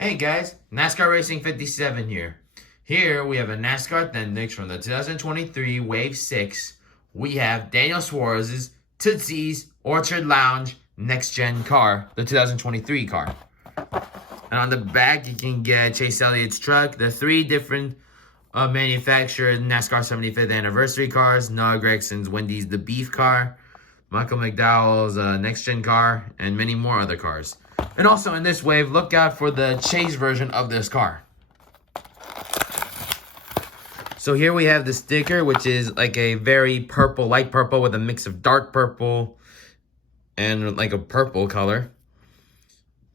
Hey guys, NASCAR Racing 57 here. Here we have a NASCAR Authentic from the 2023 Wave 6. We have Daniel Suarez's Tootsie's Orchard Lounge Next Gen car, the 2023 car. And on the back you can get Chase Elliott's truck, the three different manufactured NASCAR 75th anniversary cars, Noah Gregson's Wendy's The Beef car, Michael McDowell's Next Gen car, and many more other cars. And also in this wave, look out for the Chase version of this car. So here we have the sticker, which is like a very purple, light purple with a mix of dark purple and like a purple color.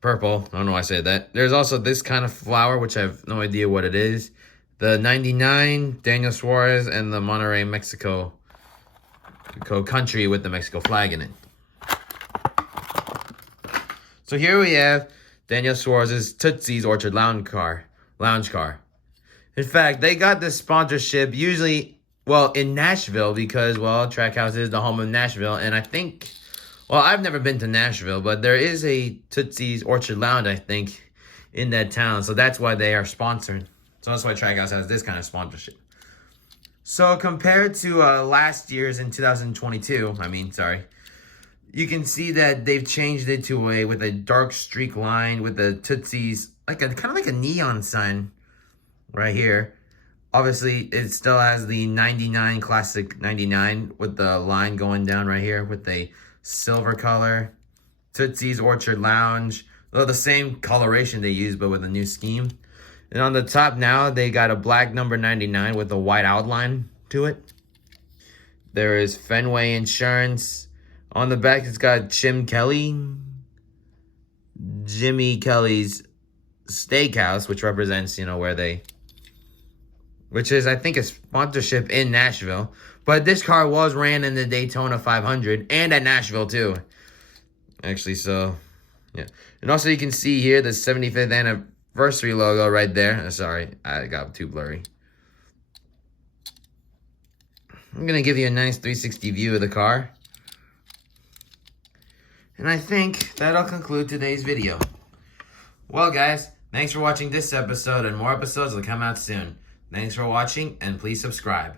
Purple, I don't know why I said that. There's also this kind of flower, which I have no idea what it is. The 99, Daniel Suarez, and the Monterrey, Mexico country with the Mexico flag in it. So here we have Daniel Suarez's Tootsie's Orchard Lounge car. In fact, they got this sponsorship usually, well, in Nashville because, well, Trackhouse is the home of Nashville. And I think, well, I've never been to Nashville, but there is a Tootsie's Orchard Lounge, I think, in that town. So that's why they are sponsored. So that's why Trackhouse has this kind of sponsorship. So compared to last year's in 2022, you can see that they've changed it to with a dark streak line with the Tootsie's, like a kind of like a neon sign right here. Obviously, it still has the 99 classic 99 with the line going down right here with a silver color. Tootsie's Orchard Lounge, well, the same coloration they use, but with a new scheme. And on the top now, they got a black number 99 with a white outline to it. There is Fenway Insurance. On the back, it's got Jimmy Kelly's Steakhouse, which represents, which is, I think, a sponsorship in Nashville. But this car was ran in the Daytona 500 and at Nashville, too. Actually, so, yeah. And also, you can see here the 75th anniversary logo right there. Sorry, I got too blurry. I'm going to give you a nice 360 view of the car. And I think that'll conclude today's video. Well, guys, thanks for watching this episode, and more episodes will come out soon. Thanks for watching, and please subscribe.